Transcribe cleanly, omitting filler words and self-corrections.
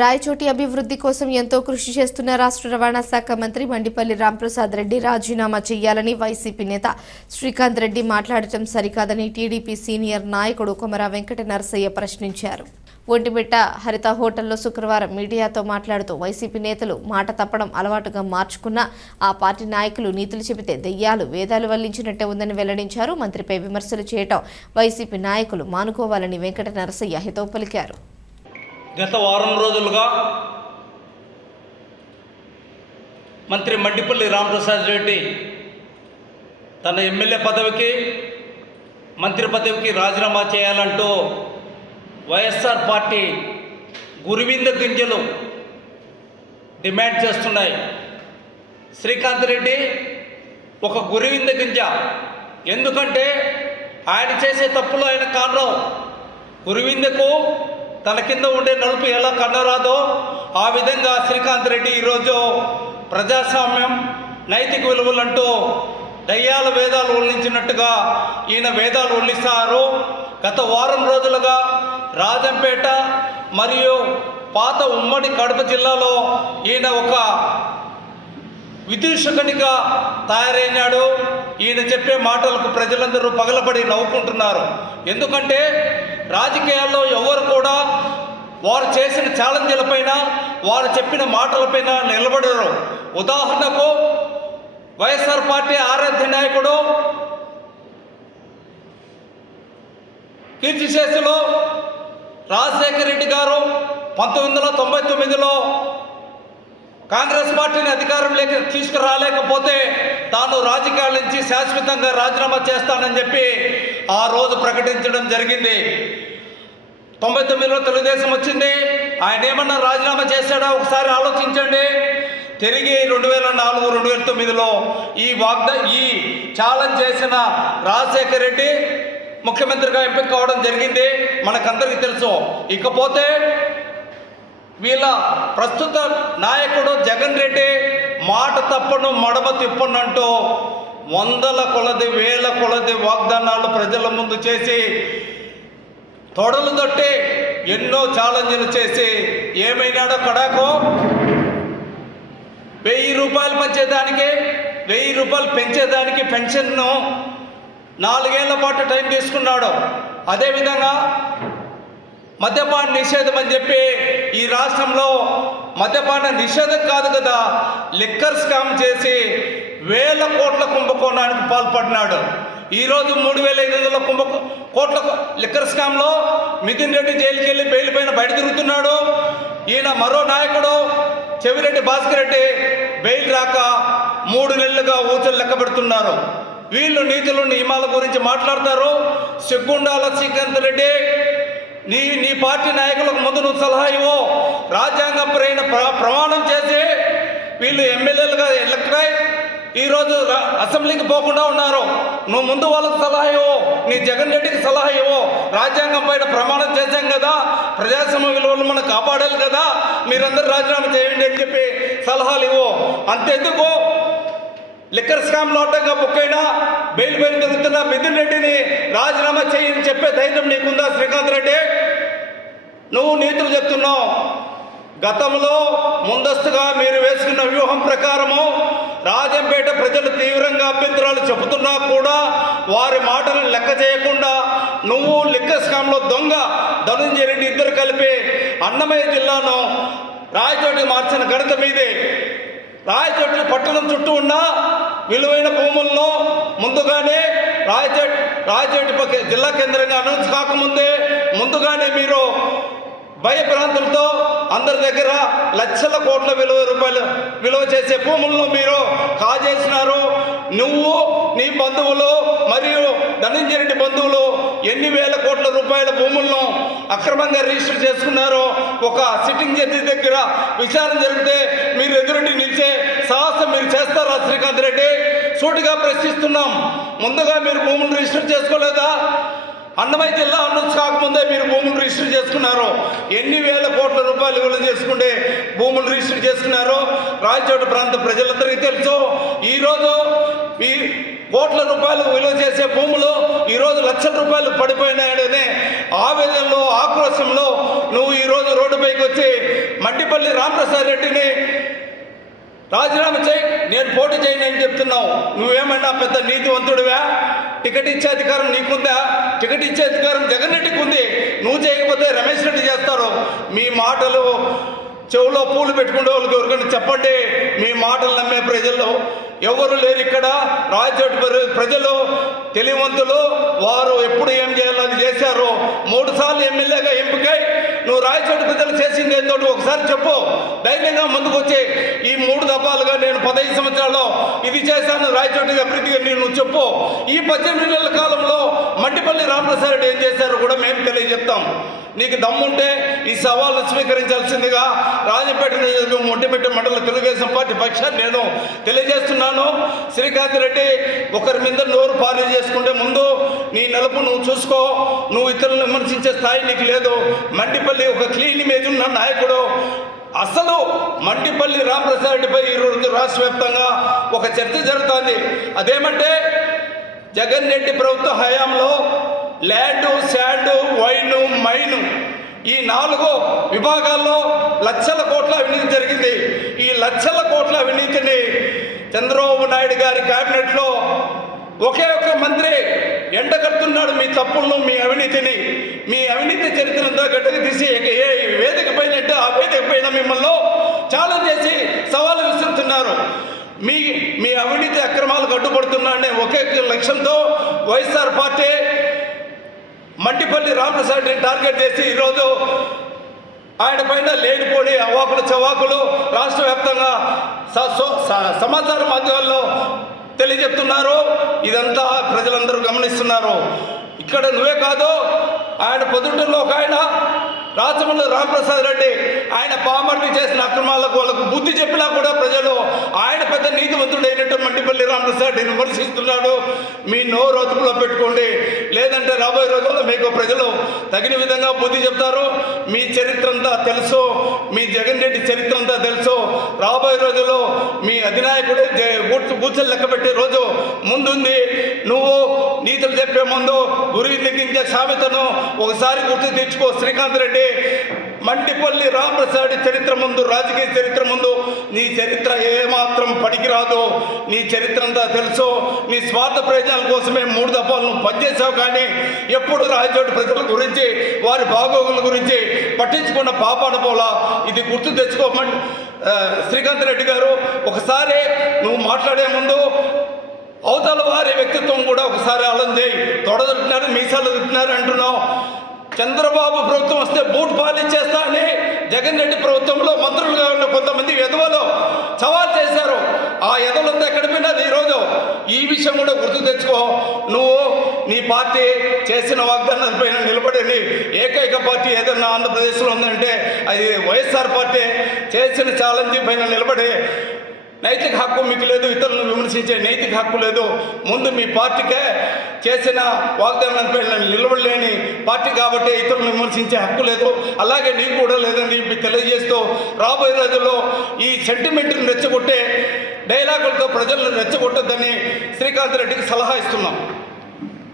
రాయచోటి అభివృద్ధి కోసం ఎంతో కృషి చేస్తున్న రాష్ట్ర రవాణా శాఖ మంత్రి మండిపల్లి రాంప్రసాద్ రెడ్డి రాజీనామా చేయాలని వైసీపీ నేత శ్రీకాంత్ రెడ్డి మాట్లాడటం సరికాదని టీడీపీ సీనియర్ నాయకుడు కొమర వెంకట నరసయ్య ప్రశ్నించారు. ఒంటిమిట్ట హరిత హోటల్లో శుక్రవారం మీడియాతో మాట్లాడుతూ వైసీపీ నేతలు మాట తప్పడం అలవాటుగా మార్చుకున్న ఆ పార్టీ నాయకులు నీతులు చెబితే దెయ్యాలు వేదాలు వల్లించినట్టే ఉందని వెల్లడించారు. మంత్రిపై విమర్శలు చేయటం వైసీపీ నాయకులు మానుకోవాలని వెంకట నరసయ్య హితవు పలికారు. గత వారం రోజులుగా మంత్రి మండిపల్లి రాంప్రసాద్ రెడ్డి తన ఎమ్మెల్యే పదవికి మంత్రి పదవికి రాజీనామా చేయాలంటూ వైఎస్ఆర్ పార్టీ గురువింద గింజలు డిమాండ్ చేస్తున్నాయి. శ్రీకాంత్ రెడ్డి ఒక గురువింద గింజ. ఎందుకంటే ఆయన చేసే తప్పులు ఆయన కారణం. గురువిందకు తన కింద ఉండే నలుపు ఎలా కన్నరాదో ఆ విధంగా శ్రీకాంత్ రెడ్డి ఈరోజు ప్రజాస్వామ్యం నైతిక విలువలంటూ దయ్యాల వేదాలు ఉల్లించినట్టుగా ఈయన వేదాలు ఉల్లిస్తారు. గత వారం రోజులుగా రాజంపేట మరియు పాత ఉమ్మడి కడప జిల్లాలో ఈయన ఒక విదూషకునిగా తయారైనాడు. ఈయన చెప్పే మాటలకు ప్రజలందరూ పగలబడి నవ్వుకుంటున్నారు. ఎందుకంటే రాజకీయాల్లో ఎవరు కూడా వారు చేసిన ఛాలెంజ్లపైన వారు చెప్పిన మాటలపైన నిలబడరు. ఉదాహరణకు వైఎస్ఆర్ పార్టీ ఆరాధ్య నాయకుడు కీర్తిశేషులు రాజశేఖర రెడ్డి గారు 1999లో కాంగ్రెస్ పార్టీని అధికారంలోకి తీసుకురాలేకపోతే తాను రాజకీయాల నుంచి శాశ్వతంగా రాజీనామా చేస్తానని చెప్పి ఆ రోజు ప్రకటించడం జరిగింది. 99లో తెలుగుదేశం వచ్చింది. ఆయన ఏమన్నా రాజీనామా చేశాడా ఒకసారి ఆలోచించండి. తిరిగి 2004, 2009లో ఈ ఛాలెంజ్ చేసిన రాజశేఖర రెడ్డి ముఖ్యమంత్రిగా ఎంపిక కావడం జరిగింది. మనకందరికీ తెలుసు. ఇకపోతే వీళ్ళ ప్రస్తుత నాయకుడు జగన్ రెడ్డి మాట తప్పను మడమ తిప్పనంటూ వందల కొలది వేల కొలది వాగ్దానాలు ప్రజల ముందు చేసి తొడలు తట్టి ఎన్నో ఛాలెంజ్లు చేసి ఏమైనాడో కడాకో 1000 రూపాయలు పంచేదానికి 1000 రూపాయలు పెంచేదానికి పెన్షన్ను 4 ఏళ్ల పాటు టైం తీసుకున్నాడు. అదేవిధంగా మద్యపాన నిషేధం అని చెప్పి ఈ రాష్ట్రంలో మద్యపాన నిషేధం కాదు కదా, లిక్కర్ స్కామ్ చేసి వేల కోట్ల కుంభకోణానికి పాల్పడినాడు. ఈరోజు 3500 కోట్ల లిక్కర్ స్కామ్లో మిథున్ రెడ్డి జైలుకి వెళ్ళి బెయిల్ పైన బయట తిరుగుతున్నాడు. ఈయన మరో నాయకుడు చెవిరెడ్డి భాస్కర్ రెడ్డి బెయిల్ రాక 3 నెలలుగా ఊచలు లెక్క పెడుతున్నారు. వీళ్ళు నీతులు నియమాల గురించి మాట్లాడతారు. సిగ్గుండాల శ్రీకాంత్ రెడ్డి, నీ పార్టీ నాయకులకు ముందు నువ్వు సలహా ఇవ్వు. రాజ్యాంగం పైన ప్రమాణం చేసి వీళ్ళు ఎమ్మెల్యేలుగా ఎలక్ట్ అయి ఈరోజు అసెంబ్లీకి పోకుండా ఉన్నారు. నువ్వు ముందు వాళ్ళకి సలహా ఇవ్వు. నీ జగన్ రెడ్డికి సలహా ఇవ్వు. రాజ్యాంగం పైన ప్రమాణం చేశాం కదా, ప్రజాస్వామ్య విలువలు మనం కాపాడాలి కదా, మీరందరూ రాజీనామా చేయండి అని చెప్పి సలహాలు ఇవ్వు. అంతెందుకు లిక్కర్ స్కామ్లో అడ్డంగా బుక్ అయినా బెయిల్ పైన తిరుగుతున్న మిథున్ రెడ్డిని రాజీనామా చేయని చెప్పే ధైర్యం నీకుందా శ్రీకాంత్ రెడ్డి? నువ్వు నీతులు చెప్తున్నావు. గతంలో ముందస్తుగా మీరు వేసుకున్న వ్యూహం ప్రకారము రాజంపేట ప్రజలు తీవ్రంగా అభ్యంతరాలు చెబుతున్నా కూడా వారి మాటలను లెక్క చేయకుండా నువ్వు లిక్కర్ స్కామ్లో దొంగ ధనుంజయ రెడ్డి ఇద్దరు కలిపి అన్నమయ్య జిల్లాను రాయచోటికి మార్చిన ఘనత మీదే. రాయచోటి పట్టణం చుట్టూ ఉన్న విలువైన భూముల్లో ముందుగానే రాయచోటి జిల్లా కేంద్రంగా అనౌన్స్ కాకముందే ముందుగానే మీరు భయభ్రాంతులతో అందరి దగ్గర లక్షల కోట్ల విలువ చేసే భూములను మీరు కాజేసినారు. నువ్వు నీ బంధువులు మరియు ధనంజయ రెడ్డి బంధువులు ఎన్ని వేల కోట్ల రూపాయల భూములను అక్రమంగా రిజిస్టర్ చేసుకున్నారో ఒక సిట్టింగ్ జడ్జి దగ్గర విచారణ జరిగితే మీరు ఎదురుండి నిలిచే సాహసం మీరు చేస్తారా శ్రీకాంత్ రెడ్డి? సూటిగా ప్రశ్నిస్తున్నాం. ముందుగా మీరు భూములు రిజిస్టర్ చేసుకోలేదా? అన్నమయ్య జిల్లా అనౌన్స్ కాకముందే మీరు భూములు రిజిస్టర్ చేసుకున్నారు. ఎన్ని వేల కోట్ల రూపాయలు విలువ చేసుకుంటే భూములు రిజిస్టర్ చేసుకున్నారో రాయచోటి ప్రాంత ప్రజలందరికీ తెలుసు. ఈరోజు ఈ కోట్ల రూపాయలు విలువ చేసే భూములు ఈరోజు లక్షల రూపాయలు పడిపోయినాయనే ఆవేదనలో ఆక్రోశంలో నువ్వు ఈరోజు రోడ్డుపైకి వచ్చి మండిపల్లి రామప్రసాద్ రెడ్డిని రాజీనామా చేయి, నేను పోటీ చేయను అని చెప్తున్నావు. నువ్వేమన్నా పెద్ద నీతివంతుడివా? టికెట్ ఇచ్చే అధికారం నీకుందా? టికెట్ ఇచ్చే అధికారం జగన్ రెడ్డికి ఉంది. నువ్వు చేయకపోతే రమేష్ రెడ్డి చేస్తారు. మీ మాటలు చెవులో పూలు పెట్టుకునే వాళ్ళకి ఎవరికైనా చెప్పండి. మీ మాటలు నమ్మే ప్రజల్లో ఎవరు లేరు. ఇక్కడ రాయచోటి ప్రజలు తెలివంతులు, వారు ఎప్పుడు ఏం చేయాలని చేశారు. 3 సార్లు ఎమ్మెల్యేగా ఎంపికై నువ్వు రాయచోటి ప్రజలు చేసింది ఏంటో ఒకసారి చెప్పు. ధైర్యంగా ముందుకు వచ్చి ఈ 3 దఫాలుగా నేను 15 సంవత్సరాల్లో ఇది చేశాను రాయచోటి అభివృద్ధిగా నువ్వు చెప్పు. ఈ 18 నెలల కాలంలో మండిపల్లి రామప్రసాద్ రెడ్డి ఏం చేశారో కూడా మేము తెలియజెప్తాం. నీకు దమ్ముంటే ఈ సవాళ్ళు స్వీకరించాల్సిందిగా రాజంపేట నియోజకవర్గం ఒంటిమిట్ట మండల తెలుగుదేశం పార్టీ పక్షాన్ని నేను తెలియజేస్తున్నాను. శ్రీకాంత్ రెడ్డి ఒకరి మీద నోరు పాలన చేసుకుంటే ముందు నీ నలుపు నువ్వు చూసుకో. నువ్వు ఇతరులను విమర్శించే స్థాయి నీకు లేదు. మండిపల్లి ఒక క్లీన్ ఇమేజ్ ఉన్న నాయకుడు. అసలు మండిపల్లి రామప్రసాద్ రెడ్డిపై ఈరోజు రాష్ట్ర వ్యాప్తంగా ఒక చర్చ జరుగుతోంది. అదేమంటే జగన్ రెడ్డి ప్రభుత్వ హయాంలో ల్యాండు, శాండు, వైను, మైను ఈ 4 విభాగాల్లో లక్షల కోట్ల అవినీతి జరిగింది. ఈ లక్షల కోట్ల అవినీతిని చంద్రబాబు నాయుడు గారి క్యాబినెట్లో ఒకే ఒక్క మంత్రి ఎండగడుతున్నాడు. మీ తప్పులను, మీ అవినీతిని, మీ అవినీతి చరిత్రను గడ్డకు తీసి ఏ వేదిక పైన ఆ వేదిక పైన మిమ్మల్ని ఛాలెంజ్ చేసి సవాలు విసురుతున్నారు. మీ అవినీతి అక్రమాలకు అడ్డుపడుతున్నాడనే ఒకే లక్ష్యంతో వైఎస్ఆర్ పార్టీ మండిపల్లి రామప్రసాద్ రెడ్డిని టార్గెట్ చేసి ఈరోజు ఆయన పైన లేనిపోని అవాకులు చవాకులు రాష్ట్ర వ్యాప్తంగా సమాచార మాధ్యమాల్లో తెలియజెప్తున్నారు. ఇదంతా ప్రజలందరూ గమనిస్తున్నారు. ఇక్కడ నువ్వే కాదు, ఆయన పొద్దుటూరులో ఒక ఆయన రాచమల్లి రామప్రసాద్ రెడ్డి ఆయన పామర్ది చేసిన అక్రమాలకు వాళ్ళకు బుద్ధి చెప్పినా కూడా ప్రజలు ఆయన పెద్ద నీతివంతుడు అయినట్టు మండిపల్లి రామప్రసాద్ రెడ్డిని విమర్శిస్తున్నాడు. మీ నోరు అదుపులో పెట్టుకోండి, లేదంటే రాబోయే రోజుల్లో మీకు ప్రజలు తగిన విధంగా బుద్ధి చెప్తారు. మీ చరిత్ర అంతా తెలుసు, మీ జగన్ రెడ్డి చరిత్ర అంతా తెలుసు. రాబోయే రోజుల్లో మీ అధినాయకుడే బూచలు లెక్క పెట్టే రోజు ముందుంది. నువ్వు నీతులు చెప్పే ముందు గురి లెక్కించే సామెతను ఒకసారి గుర్తు తెచ్చుకో. శ్రీకాంత్ రెడ్డి మండిపల్లి రామప్రసాద్ చరిత్ర ముందు, రాజకీయ చరిత్ర ముందు నీ చరిత్ర ఏమాత్రం పనికిరాదు. నీ చరిత్ర అంతా తెలుసు. నీ స్వార్థ ప్రయోజనాల కోసమే 3 దఫాలు పనిచేసావు, కానీ ఎప్పుడు రాయచోటి ప్రజల గురించి, వారి బాగోగుల గురించి పట్టించుకున్న పాపాన పోలా. ఇది గుర్తు తెచ్చుకోమని శ్రీకాంత్ రెడ్డి గారు, ఒకసారి నువ్వు మాట్లాడే ముందు అవతల వారి వ్యక్తిత్వం కూడా ఒకసారి ఆలోచన చేయి. తొడదుంటున్నారు, మీసాలు తింటున్నారు అంటున్నావు. చంద్రబాబు ప్రభుత్వం వస్తే బూట్ పాలిచ్చేస్తా అని జగన్ రెడ్డి ప్రభుత్వంలో మంత్రులుగా ఉన్న కొంతమంది ఎదవలు సవాల్ చేశారు. ఆ ఎదవలంతా ఎక్కడ పోయినది ఈరోజు. ఈ విషయం కూడా గుర్తు తెచ్చుకో. నువ్వు నీ పార్టీ చేసిన వాగ్దానాల పైన నిలబడేది ఏకైక పార్టీ ఏదన్నా ఆంధ్రప్రదేశ్లో ఉందంటే అది వైఎస్ఆర్ పార్టీ. చేసిన ఛాలెంజ్ పైన నిలబడే నైతిక హక్కు మీకు లేదు, ఇతరులను విమర్శించే నైతిక హక్కు లేదు. ముందు మీ పార్టీకే చేసిన వాగ్దానాలపై నిలబడలేని పార్టీ కాబట్టి ఇతరులను విమర్శించే హక్కు లేదు. అలాగే నీకు కూడా లేదని తెలియజేస్తూ రాబోయే రోజుల్లో ఈ సెంటిమెంట్ని రెచ్చగొట్టే డైలాగులతో ప్రజలను రెచ్చగొట్టొద్దని శ్రీకాంత్ రెడ్డికి సలహా ఇస్తున్నాం.